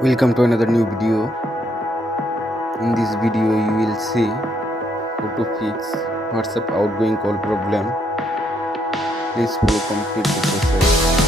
Welcome to another new video. In this video, you will see how to fix WhatsApp outgoing call problem. Please follow complete the process.